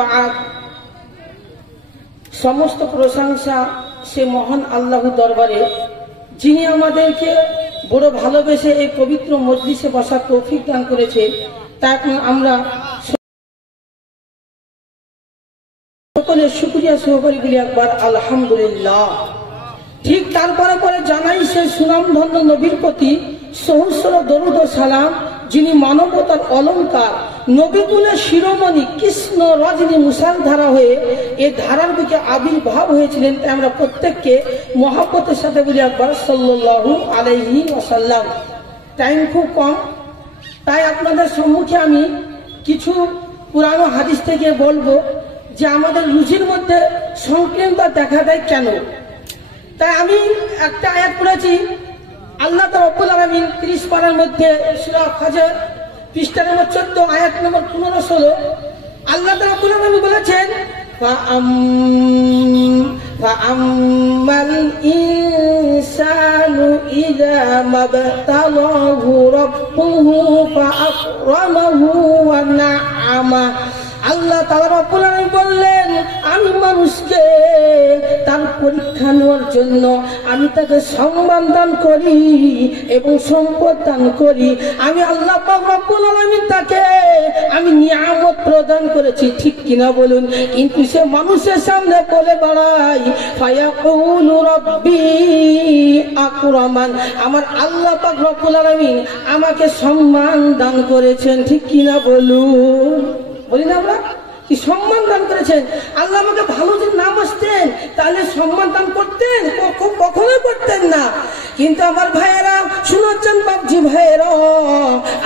বা'দ। সমস্ত প্রশংসা সে মহান আল্লাহর দরবারে, যিনি আমাদেরকে বড় ভালোবেসে এই পবিত্র মজলিসে বসার তৌফিক দান করেছে। তাই আমরা সকলের শুকরিয়া সহকারে বলি একবার আলহামদুলিল্লাহ। ঠিক তারপরে পরে জানাই সে সুনামধন্য নবীর প্রতি সহস্র দরুদ ও সালাম, যিনি মানবতার অলঙ্কার, নবীকুলের শিরোমণি, কৃষ্ণ রজনী মুষলধারা হয়ে এ ধারার বুকে আবির্ভাব হয়েছিলেন। তাই আমরা প্রত্যেককে মহব্বতের সাথে বলি একবার সাল্লাল্লাহু আলাইহি ওয়াসাল্লাম। টাইম খুব কম, তাই আপনাদের সম্মুখে আমি কিছু পুরানো হাদিস থেকে বলবো যে আমাদের রুচির মধ্যে সংকীর্ণতা দেখা দেয় কেন। তাই আমি একটা আয়াত পড়েছি, আল্লাহ রাব্বুল আলামিন 30 পারার মধ্যে সূরা ফাজর পৃষ্ঠা নম্বর 14 আয়াত নম্বর 15-16 আল্লাহ রাব্বুল আলামিন বলেছেন, ফাআম্মাল ইনসানু ইযা মাবতালাহু রাব্বুহু ফাআকরামাহু ওয়া না'আমা। আল্লাহ তাআলা রাব্বুল আলামিন বললেন, আমি মানুষকে তার পরীক্ষা নেওয়ার জন্য আমি তাকে সম্মান দান করি এবং সম্পদ দান করি। আমি আল্লাহ পাক রব্বুল আলামিন তাকে আমি নিয়ামত প্রদান করেছি, ঠিক কিনা বলুন? কিন্তু সে মানুষের সামনে বলে বেড়ায় ফায়াকুলু রাব্বি আকরামান, আমার আল্লাহ পাক রব্বুল আলামিন আমাকে সম্মান দান করেছেন, ঠিক কিনা বলুন? বলি না আমরা কি সম্মান দান করেছেন? আল্লাহ আমাকে ভালো যে নাম আসতেন তাহলে সম্মান দান করতেন? কখনোই করতেন না। কিন্তু আমার ভাইয়েরা শুনেছেন, বাপজি ভাইয়েরা,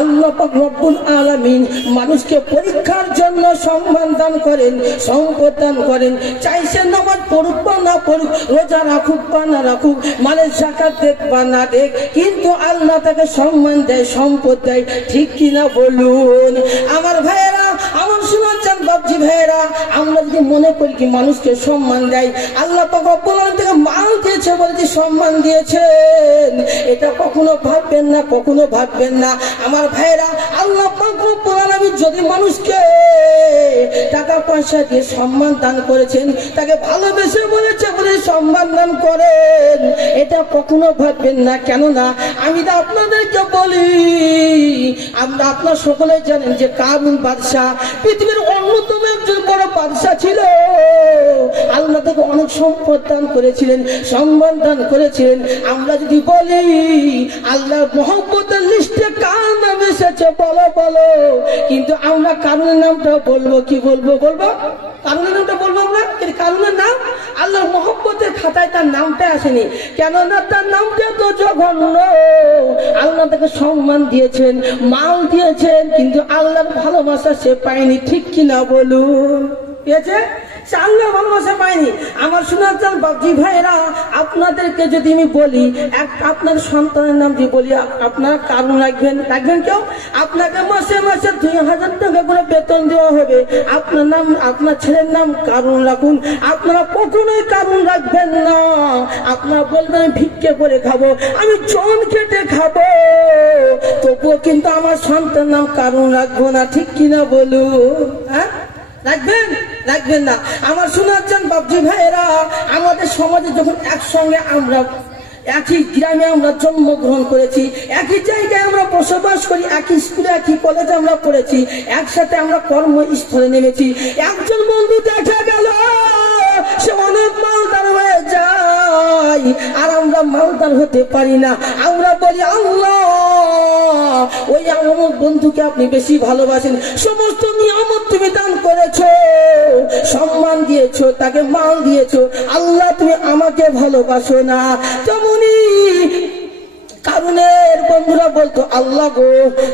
আল্লাহ পাক রব্বুল আলামিন মানুষকে পরীক্ষার জন্য সম্মান দান করেন, সম্পদ দান করেন। চাইছেন নামাজ পড়ুক বা না পড়ুক, রোজা রাখুক বা না রাখুক, মানে যাকাত দেখ বা না দেখ, কিন্তু আল্লাহ তাকে সম্মান দেয়, সম্পদ দেয়, ঠিক কিনা বলুন? আমার ভাইয়েরা, আমার শুনেছেন বাপজি ভাইয়েরা, আমরা যদি মনে করি কি মানুষকে সম্মান দেয়, আল্লাহ পাক রব্বুল আলামিন থেকে মাল দিয়েছে বলে যে সম্মান দিয়েছেন, এটা কখনো ভাববেন না, কখনো ভাববেন না। আমার ভাইয়েরা, আল্লাহ পাক রব্বুল আলামিন যদি মানুষকে টাকা পয়সা দিয়ে সম্মান দান করেছেন, তাকে ভালোবেসে বলেছে বলে সম্মান দান করেন, এটা কখনো ভাববেন না। কেননা আমি তো আপনাদেরকে বলি, আমরা আপনার সকলে জানেন যে কারুন বাদশাহ পৃথিবীর অন্যতম একজন বড় বাদশাহ ছিল। আল্লাহ তাকে অনেক সম্পদ দান করেছিলেন, সম্মান দান করেছিলেন। আমরা যদি বলি আল্লাহর মহব্বতের লিস্টে কার নাম এসেছে বলো বলো, কিন্তু আমরা কারুনের নামটা বলবো, কি বলবো? বলবো কারুনের নামটা বলবো আমরা, কিন্তু কারুনের নাম আল্লাহর মহব্বতের খাতায় তার নামটা আসেনি। কেননা তার নামটা তো জঘন্য। আল্লাহ তাকে সম্মান দিয়েছেন, মাল দিয়েছেন, কিন্তু আল্লাহর ভালোবাসা সে পায়নি, ঠিক কিনা বলুন? পেয়েছে? সে আল্লাহর ভালোবাসা পায়নি। আমার শোনাচ্ছেন বাবজি ভাইরা, আপনাদেরকে যদি আমি বলি, আপনার সন্তানের নাম যদি বলি, আপনারা কারণ রাখবেন? রাখবেন কেউ? আপনাকে মাসে মাসে 2000 টাকা করে বেতন দেওয়া হবে, আপনার নাম, আপনার ছেলের নাম কারণ রাখুন। আপনারা কখনোই কারণ রাখবেন না। আপনারা বলবেন ভিক্ষে করে খাবো, আমি জন কেটে খাবো, তবুও কিন্তু আমার সন্তানের নাম কারণ রাখবো না, ঠিক কিনা বলুন? হ্যাঁ, রাখবেন? রাখবেন না। আমার শোনাচ্ছেন বাবজি ভাইয়েরা, আমাদের সমাজে যখন একসঙ্গে আমরা একই গ্রামে আমরা জন্মগ্রহণ করেছি, একই জায়গায় আমরা বসবাস করি, একই স্কুলে একই কলেজে আমরা পড়েছি, একসাথে আমরা কর্মস্থলে নেমেছি, একজন বন্ধু দেখা গেল সে অনেক মালদার হয়ে যায় আর আমরা মালদার হতে পারি না। আমরা বলি আল্লাহ ওই আমার বন্ধুকে আপনি বেশি ভালোবাসেন, সমস্ত নিয়ামত তুমি দান করেছো, সম্মান দিয়েছো, তাকে মাল দিয়েছো, আল্লাহ তুমি আমাকে ভালোবাসো না। তেমনি কারণের বন্ধুরা বলতো আল্লাহ গো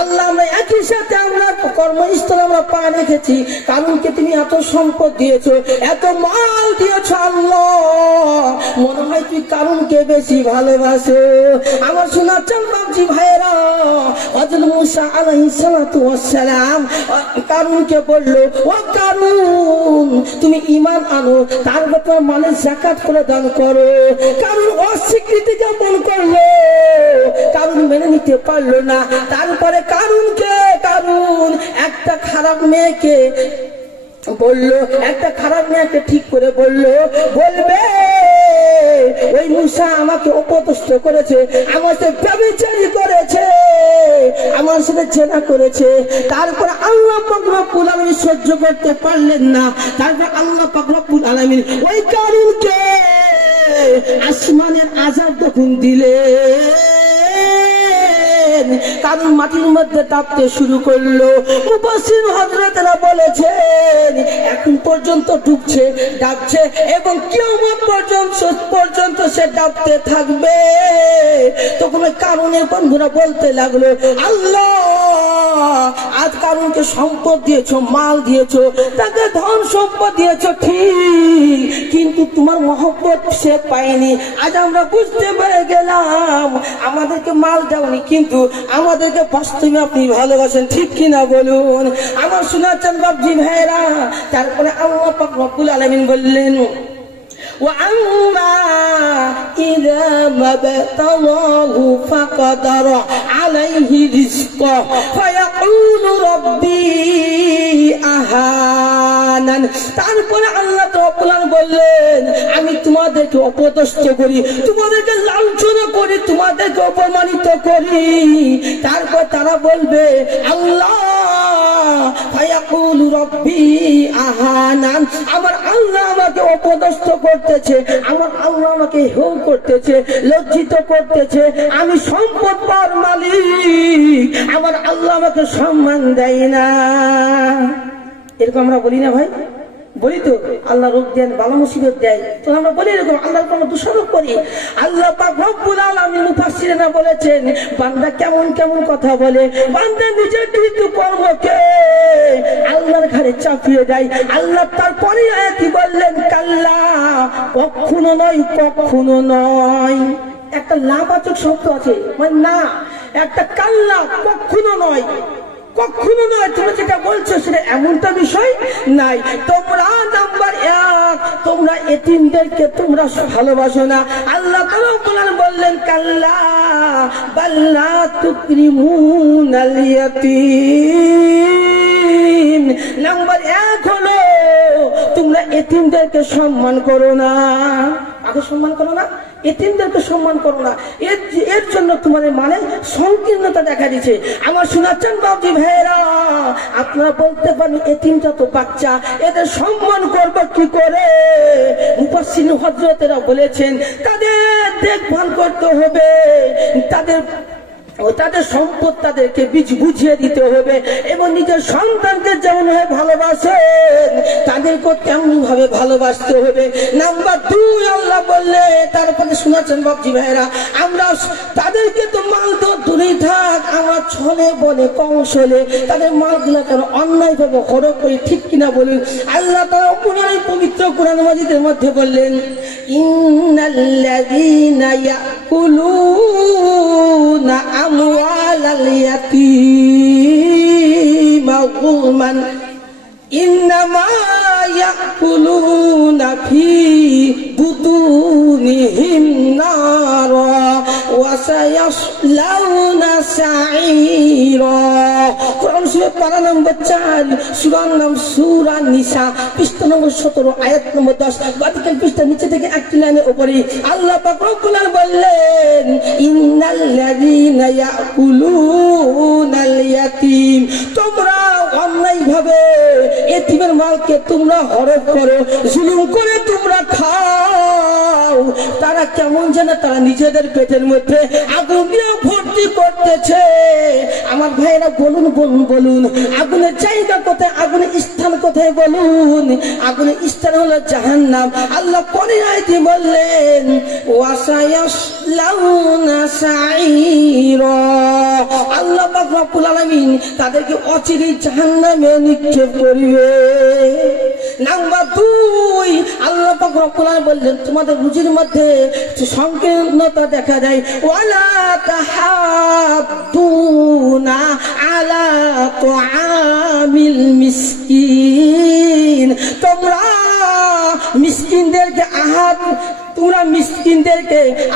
আল্লাহ, আমরা একই সাথে আমরা কর্মস্থলে আমরা পা রেখেছি, কারণকে তুমি এত সম্পদ দিয়েছো, এত মাল দিয়েছো, আল্লাহ মনে হয় তুই কারণকে বেশি ভালোবাসো। আমার শোনাচ্ছেন বাবজি ভাইয়েরা, হযরত মুসা আলাইহিস সালাতু ওয়াস সালাম কারণকে বললো, ও কারণ তুমি ঈমান আনো, তারপর তোমার মালের যাকাত প্রদান করো। কারণ অস্বীকৃতি জ্ঞাপন করলো, কারণ মেনে নিতে পারলো না। তারপরে কারণ একটা খারাপ মেয়েকে বলল, একটা খারাপ মেয়েকে ঠিক করে বলবে ওই মুসা আমাকে অপদস্থ করেছে, আমার সাথে ব্যভিচারী করেছে, আমার সাথে জেনা করেছে। তারপর আল্লাহ পাক রব্বুল আলামিন সহ্য করতে পারলেন না। তারপর আল্লাহ পাক রব্বুল আলামিন ওই কারুনকে আসমানের আযাব তখন দিলেন, কারণ মাটির মধ্যে ডাবতে শুরু করলো। মুফাসসির হযরতেরা বলেছেন এখন পর্যন্ত ডুবছে, ডাবছে এবং কিয়ামত পর্যন্ত সে ডাবতে থাকবে। তখন কারণের বন্ধুরা বলতে লাগলো, আল্লাহ আজ কারণকে সম্পদ দিয়েছো, মাল দিয়েছো, তাকে ধন সম্পদ দিয়েছো ঠিক, কিন্তু তোমার মহব্বত সে পায়নি। আজ আমরা বুঝতে পেরে গেলাম আমাদেরকে মাল দাওনি, কিন্তু আমাদেরকে বাস্তবে আপনি ভালোবাসেন, ঠিক কিনা বলুন আমার শোনাচ্ছেন বাপজি ভাইরা। তারপরে আল্লাহ পাক রব্বুল আলামিন বললেন, وأما إذا ما ابتلاه فقدر عليه رزقه فيقول ربي أهانن। তারপরে আল্লাহ রাব্বুল আলামিন বললেন, আমি তোমাদেরকে অপদস্থ করি, তোমাদেরকে লাঞ্ছনা করি, তোমাদেরকে অপমানিত করি। তারপর তারা বলবে, আল্লাহ ফায়াকুলু রব্বি আহানান, আমার আল্লাহ আমাকে অপদস্থ করতেছে, আমার আল্লাহ আমাকে হেয় করতেছে, লজ্জিত করতেছে, আমি সম্পদ পাওয়ার মালিক, আমার আল্লাহ আমাকে সম্মান দেয় না। এরকম আমরা বলি না ভাই? বলি তো, আল্লাহ রোগ দেন, বালা মুসিবত দেয়, তো আমরা বলি এরকম আল্লাহর কোনো দোষারোপ করি। আল্লাহ পাক রব্বুল আলামিন মুফাসসিররা বলেছেন, বান্দা কেমন কেমন কথা বলে, বান্দা নিজের কৃত কর্মকে আল্লাহর ঘাড়ে চাপিয়ে দেয়। আল্লাহ তারপরে আয়াতি বললেন, কাল্লা, কখনো নয়, কখনো নয়। একটা লাবাচক শব্দ আছে, মানে না, একটা কাল্লা, কখনো নয়, কখনো নয়, তুমি যেটা বলছো সেটা এমনটা বিষয় নাই। তোমরা নাম্বার 1, তোমরা এতিমদেরকে তোমরা ভালোবাসো না। আল্লাহ তাআলা বললেন, কাল্লা বাল্লা তুকরিমুনাল ইয়াতীম। নাম্বার 1 হলো তোমরা এতিমদেরকে সম্মান করো না। আগে সম্মান করো না, এতিমদেরকে সম্মান করো না, এর জন্য তোমাদের মানে সংকীর্ণতা দেখা দিচ্ছে। আমার শোনাচ্ছেন বাবজি ভাইয়েরা, আপনারা বলতে পারেন এতিমটা তো বাচ্চা, এদের সম্মান করবো কি করে? মুফাসসির হযরতেরা বলেছেন, তাদের দেখভাল করতে হবে, তাদের সম্পদ তাদেরকে বুঝিয়ে দিতে হবে, এবং নিজের সন্তানকে যেমন ভালোবাসেন তাদেরকে তেমনি ভাবে ভালোবাসতে হবে। নাম্বার 2 আল্লাহ বললে, তারপরে শোনাচ্ছেন বাবজি ভাইরা, আমরা তাদেরকে তো মাল তো দূরেই থাক, আমরা ছলে বলে কৌশলে তাদের মালগুলা কেন অন্যায় ভাবে হরক করি, ঠিক কিনা বলুন? আল্লাহ তাআলা পুনরায় পবিত্র কোরআন মাজিদের মধ্যে বললেন, ইন্নাল্লাযীনা ইয়াকুলুনা আমওয়ালাল ইয়াতীম যুলমান ইন্নামা ইয়াকুলুনা ফি বুতুনিহিম নারা ওয়া সায়াসলাউনা সাঈরা। কোরআন সূরা পারা নম্বর 4, সূরার নাম সূরা নিসা, পৃষ্ঠা নম্বর 17, আয়াত নম্বর 10, বাদিকের পৃষ্ঠা নিচে থেকে একটি লাইনের উপরে আল্লাহ পাক রব্বুল আলামিন বললেন, ইন্নাল্লাযীনা ইয়াকুলুনাল ইয়াতীম, তোমরা অন্যায় ভাবে এতিমের মালকে তোমরা হরপ করো, জুলুম করে তোমরা খাও, তারা কেমন যেন তারা নিজেদের পেটের মধ্যে আগুন দিয়ে ভর্তি করতেছে। আমার ভাইয়েরা বলুন বলুন বলুন, আগুনের জায়গা কোথায়, আগুনের স্থান কোথায় বলুন? আগুনের স্থান হলো জাহান্নাম। আল্লাহ পরে আয়াতে বললেন, ওয়াসায়াসলাউনা সাঈরা, আল্লাহ পাক রব্বুল আলামিন তাদেরকে অচিরেই জাহান্নামে নিক্ষেপ করিবে। নাম্বার 2 আল্লাহ পাক রব্বুল আলামিন বললেন, তোমাদের রুজির মধ্যে সংকীর্ণতা দেখা দেয়, ওয়ালা তাহাদ্দুনা আলা তুআমিল মিসকিন, তোমরা মিসকিনদেরকে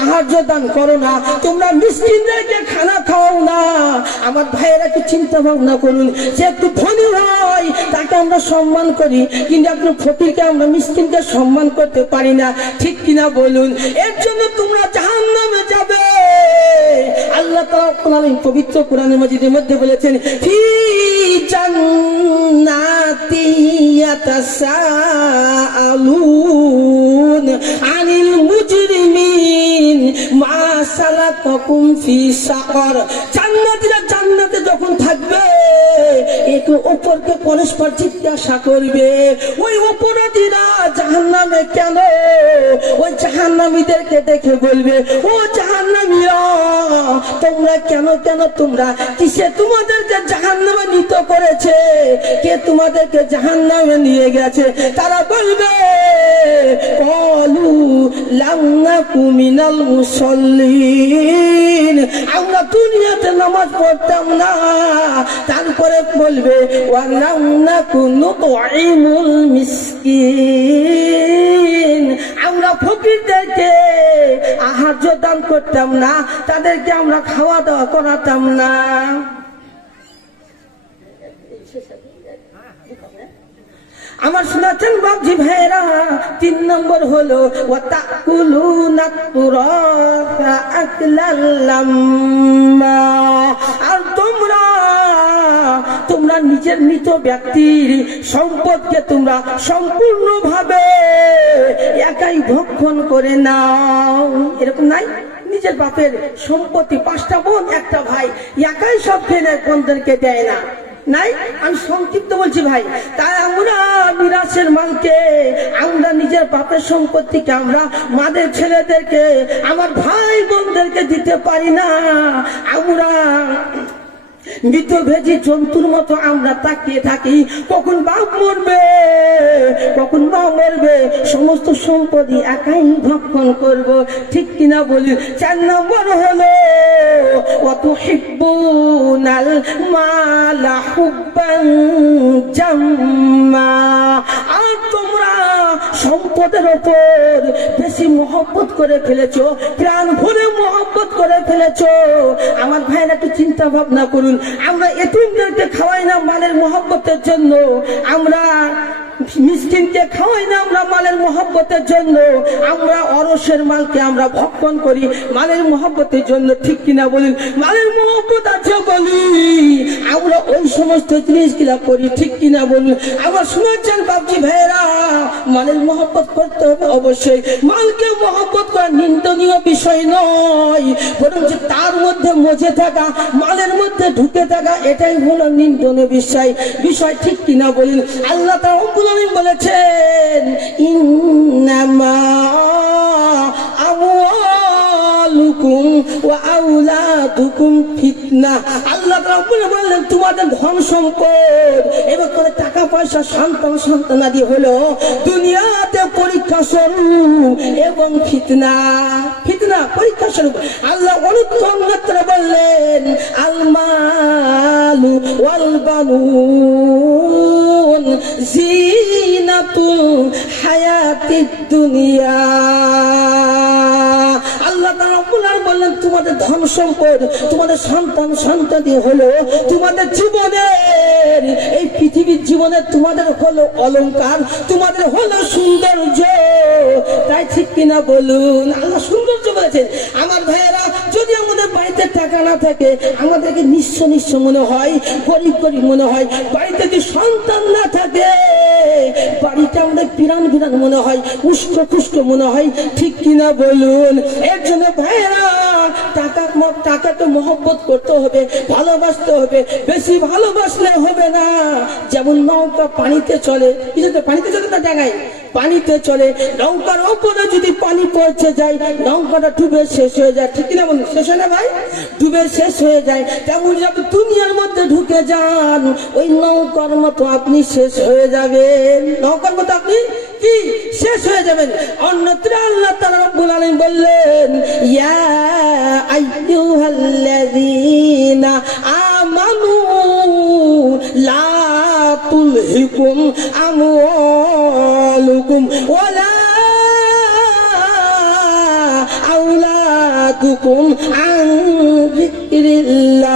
আহার্য দান করো না, তোমরা মিসকিনদেরকে খানা খাও না। আমার ভাইয়েরা একটু চিন্তা ভাবনা করুন, যে একটু ধনী হয় তাকে আমরা সম্মান করি, কিন্তু একটু ফকিরকে আমরা মিসকিনকে সম্মান করতে পারি না, ঠিক কিনা বলুন? এর জন্য তোমরা জাহান্নামে যাবে। আল্লাহ তাআলা পবিত্র কোরআনের মাজিদের মধ্যে বলেছেন, ফি জান্নাতি ইয়াতাসাআলুন আনিল মুজরিমিন মা সালাকাকুম ফি সাকার। জান্নাতে যখন থাকবে একে অপরকে পরস্পর জিজ্ঞাসা করবে, ওই অপরাধীরা জাহান্নামে কেন? ওই জাহান্নামীদেরকে দেখে বলবে, ও জাহান্নামীরা তোমরা কেন তোমরা কিসে তোমাদেরকে জাহান্নামে নিত করেছে? কে তোমাদেরকে জাহান্নামে নিয়ে গেছে? তারা বলবে, ক্বালু লাম নাকু মিনাল মুসাল্লিন, আমরা দুনিয়াতে নামাজ পড়তাম না। তারপরে বলবে, ওয়া লাম নাকু নুতঈমুল মিসকিন, আমরা ফকিরদেরকে আহার্য দান করতাম না, তাদেরকে আমরা খাওয়া দাওয়া করাতাম না। আমার শোনাচ্ছেন বাবজি ভাইরা, 3 নম্বর হলো ওয়াতাকুলুনা তুরাসা আকলাল লাম্মা, আর তোমরা নিজের মৃত ব্যক্তির সম্পদকে তোমরা সম্পূর্ণভাবে একাই ভক্ষণ করে নাও। এরকম নাই? নিজের বাপের সম্পত্তি 5টা বোন 1টা ভাই, একাই সব খেয়ে বোনদেরকে দেয় না, নাই? আমি সংক্ষিপ্ত বলছি ভাই। তাই আমরা মিরাসের মালকে, আমরা নিজের বাপের সম্পত্তিকে আমরা মাদের ছেলেদেরকে, আমার ভাই বোনদেরকে দিতে পারি না। আমরা মৃত ভেজি জন্তুর মতো আমরা তাকিয়ে থাকি, কখন বাপ মরবে, কখন মা মরবে, সমস্ত সম্পত্তি একাই ভক্ষণ করব, ঠিক কিনা বলি? 4 নম্বর হলো ওয়াতুহিব্বুনাল মালা হুব্বান জাম্মা, আর তোমরা সম্পদের ওপর বেশি মহব্বত করে ফেলেছো, প্রাণ ভরে মহব্বত করে ফেলেছো। আমার ভাইরা একটু চিন্তা ভাবনা করুন, আমরা এতিমদেরকে খাওয়াই না মালের মহব্বতের জন্য, আমরা মিসকিনকে খাওয়াই না আমরা মালের মহব্বতের জন্য, আমরা অরসের মালকে আমরা ভক্ষণ করি মালের মহব্বতের জন্য, ঠিক কিনা বলুন? মালের মহব্বত আছে বলি আমরা ওই সমস্ত জিনিসগুলা করি, ঠিক কিনা বলুন? আবার শুনেছেন বাবজি ভাইয়েরা, মালের মহব্বত করতে হবে অবশ্যই। মালকে মহব্বত করা নিন্দনীয় বিষয় নয়, বরং যে তার মধ্যে মজে থাকা, মালের মধ্যে ঢুকে থাকা, এটাই হলো নিন্দনীয় বিষয়, ঠিক কিনা বলুন? আল্লাহ তাআলা বলেছেন, ইন্নামা আমওয়ালুকুম ওয়া আওলাদুকুম ফিতনা। আল্লাহ তাআলা বললেন, তোমাদের ধন সম্পদ এবং টাকা পয়সা সন্তানাদি হলো দুনিয়াতে পরীক্ষা স্বরূপ এবং ফিতনা পরীক্ষা স্বরূপ। আল্লাহ অনুত্তরে বললেন, আল মালু ওয়াল বানুন জিনাতুল হায়াতিদ দুনিয়া। আল্লাহ তাআলা বললেন, তোমাদের ধন সম্পদ, তোমাদের সন্তানাদি হলো তোমাদের জীবনের, এই পৃথিবীর জীবনের তোমাদের হলো অলংকার, তোমাদের হলো সৌন্দর্য। তাই ঠিক কিনা বলুন? আল্লাহ সৌন্দর্য বলেছেন। আমার ভাইয়েরা, যদি আমাদের বাড়িতে টাকা না থাকে, আমাদেরকে নিঃস্ব মনে হয়, গরিব মনে হয়। বাড়িতে যদি সন্তান না থাকে, বাড়িটা আমাদের বিরান মনে হয়, উষ্ণ মনে হয়, ঠিক কিনা বলুন? এর জন্য ভাইয়েরা, টাকাকে মহব্বত করতে হবে, ভালোবাসতে হবে। বেশি ভালোবাসলে হবে না। যেমন নৌকা পানিতে চলে, পানিতে চলে না, জায়গায় পানিতে চলে, নৌকার ওপরে যদি পানি পৌঁছে যায়, নৌকাটা ডুবে শেষ হয়ে যায়, ঠিক কিনা বলুন? শেষ হয় না ভাই? ডুবে শেষ হয়ে যায়। তেমন আপনি দুনিয়ার মধ্যে ঢুকে যান, ওই নৌকার মতো আপনি শেষ হয়ে যাবেন, নৌকার মতো আপনি কি শেষ হয়ে যাবেন। অন্যত্র আল্লাহ তাআলা রব্বুল আলামিন বললেন, ইয়া আইয়ুহাল্লাযীনা আমানু লা তুলহিকুম আমওয়ালুকুম ওয়ালা يصدكم عن ذكر الله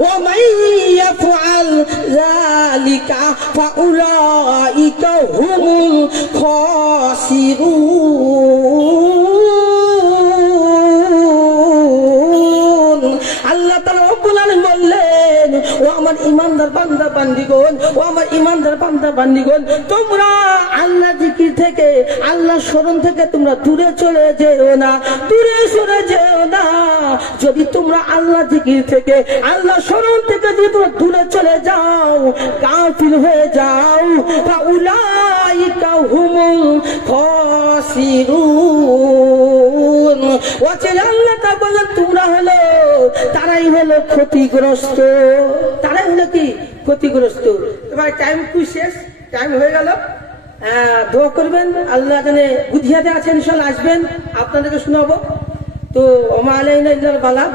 ومن يفعل ذلك فأولئك هم الخاسرون আল্লাহ তাআলা রব্বুল আলামিন বললেন, ও আমার ঈমানদার বান্দা বান্দীগণ, ও আমার ঈমানদার বান্দা বান্দীগণ, তোমরা আল্লাহ জিকির থেকে, আল্লাহ স্মরণ থেকে তোমরা দূরে চলে যেও না, দূরে সরে যেও না। যদি তোমরা আল্লাহ জিকির থেকে, আল্লাহ স্মরণ থেকে যদি তোমরা দূরে চলে যাও, গাফিল হয়ে যাও, ফাউলাইকা হুমুল খাসিরুন। ওয়াচির আল্লাহ তা বলেন তোমরা হলো, তারাই হলো ক্ষতিগ্রস্ত, তারাই হলো কি ক্ষতিগ্রস্ত। এবার টাইম কি শেষ, টাইম হয়ে গেল। দোয়া করবেন, আল্লাহ জানে বুঝিয়াতে আছেন, ইনশাআল্লাহ আসবেন, আপনাদেরকে শোনাবো। তো ওমা আলাইনা ইল্লাল বালাগ।